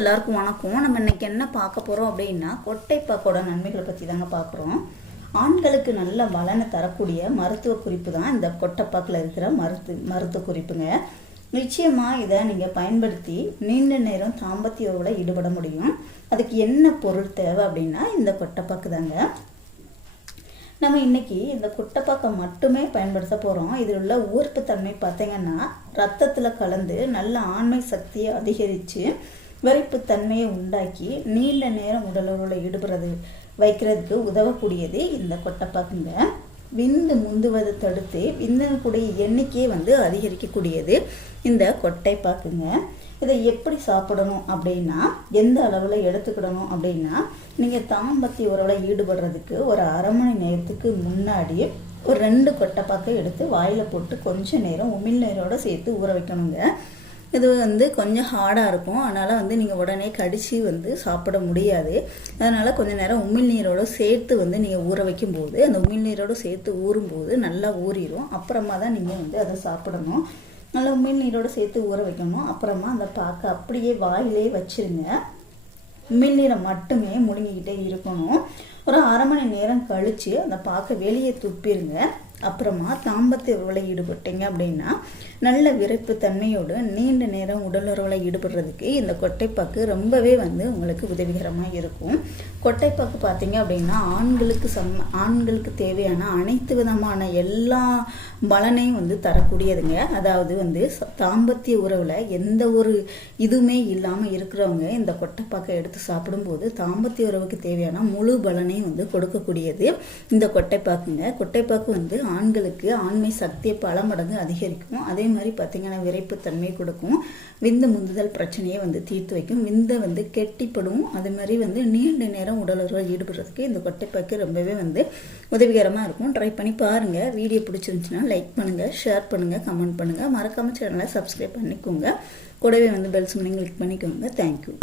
எல்லாருக்கும் வணக்கம். நம்ம இன்னைக்கு என்ன பார்க்க போகிறோம் அப்படின்னா கொட்டைப்பாக்கோட நன்மைகளை பற்றி தாங்க பார்க்குறோம். ஆண்களுக்கு நல்ல பலனை தரக்கூடிய மருத்துவ குறிப்பு தான் இந்த கொட்டைப்பாக்கில் இருக்கிற மருத்து மருத்துவ குறிப்புங்க. நிச்சயமாக இதை நீங்கள் பயன்படுத்தி நீண்ட நேரம் தாம்பத்தியோட ஈடுபட முடியும். அதுக்கு என்ன பொருள் தேவை அப்படின்னா இந்த கொட்டைப்பாக்கு தாங்க நம்ம இன்னைக்கு இந்த குட்டைப்பாக்கம் மட்டுமே பயன்படுத்த போகிறோம் இதில் உள்ள ஊர்ப்புத்தன்மை பார்த்தீங்கன்னா ரத்தத்தில் கலந்து நல்ல ஆண்மை சக்தியை அதிகரித்து வரிப்புத்தன்மையை உண்டாக்கி நீண்ட நேரம் உடலுறவில் ஈடுபடுறது வைக்கிறதுக்கு உதவக்கூடியது இந்த கொட்டைப்பாக்குங்க விந்து முந்துவதை தடுத்து விந்தனுக்குடைய எண்ணிக்கையை வந்து அதிகரிக்கக்கூடியது இந்த கொட்டைப்பாக்குங்க. இதை எப்படி சாப்பிடணும் அப்படின்னா எந்த அளவில் எடுத்துக்கிடணும் அப்படின்னா நீங்கள் தாம்பத்திய உறவில் ஈடுபடுறதுக்கு ஒரு அரை மணி நேரத்துக்கு முன்னாடி ஒரு ரெண்டு கொட்டைப்பாக்கை எடுத்து வாயில் போட்டு கொஞ்ச நேரம் உமிழ்நீரோடு சேர்த்து ஊற வைக்கணுங்க. இது வந்து கொஞ்சம் ஹார்டாக இருக்கும். அதனால் வந்து நீங்கள் உடனே கடித்து வந்து சாப்பிட முடியாது. அதனால் கொஞ்சம் நேரம் உமிழ்நீரோடு சேர்த்து வந்து நீங்கள் ஊற வைக்கும்போது அந்த உமிழ்நீரோடு சேர்த்து ஊறும்போது நல்லா ஊறிடும் அப்புறமா தான் நீங்கள் வந்து அதை சாப்பிடணும். நல்லா உமிழ்நீரோடு சேர்த்து ஊற வைக்கணும். அப்புறமா அந்த பாக்கை அப்படியே வாயிலே வச்சிருங்க. உமிழ்நீரை மட்டுமே முழுங்கிக்கிட்டே இருக்கணும். ஒரு அரை மணி நேரம் கழித்து அந்த பாக்கை வெளியே துப்பிடுங்க அப்புறமா தாம்பத்திய உறவில் ஈடுபட்டீங்க அப்படின்னா நல்ல விரைப்பு தன்மையோடு நீண்ட நேரம் உடலுறவில் ஈடுபடுறதுக்கு இந்த கொட்டைப்பாக்கு ரொம்பவே வந்து உங்களுக்கு உதவிகரமாக இருக்கும். கொட்டைப்பாக்கு பார்த்தீங்க அப்படின்னா ஆண்களுக்கு சம் ஆண்களுக்கு தேவையான அனைத்து விதமான எல்லா பலனையும் வந்து தரக்கூடியதுங்க. அதாவது வந்து தாம்பத்திய உறவில் எந்த ஒரு இதுவுமே இல்லாமல் இருக்கிறவங்க இந்த கொட்டைப்பாக்கை எடுத்து சாப்பிடும்போது தாம்பத்திய உறவுக்கு தேவையான முழு பலனையும் வந்து கொடுக்கக்கூடியது இந்த கொட்டைப்பாக்குங்க. கொட்டைப்பாக்கு வந்து ஆண்களுக்கு ஆண்மை சக்தியை பல மடங்கு அதிகரிக்கும். அதே மாதிரி பார்த்திங்கன்னா விரைப்புத்தன்மை கொடுக்கும். விந்து முந்துதல் பிரச்சனையை வந்து தீர்த்து வைக்கும். விந்தை வந்து கெட்டிப்படும். அது மாதிரி வந்து நீண்ட நேரம் உடலுறவில் ஈடுபடுறதுக்கு இந்த கொட்டைப்பாக்கு ரொம்பவே வந்து உதவிகரமாக இருக்கும். ட்ரை பண்ணி பாருங்கள் வீடியோ பிடிச்சிருந்துச்சுன்னா லைக் பண்ணுங்கள் ஷேர் பண்ணுங்கள் கமெண்ட் பண்ணுங்கள் மறக்காம சேனலை சப்ஸ்கிரைப் பண்ணிக்கோங்க. கூடவே வந்து பெல் சிம்லையும் கிளிக் பண்ணிக்கோங்க. Thank you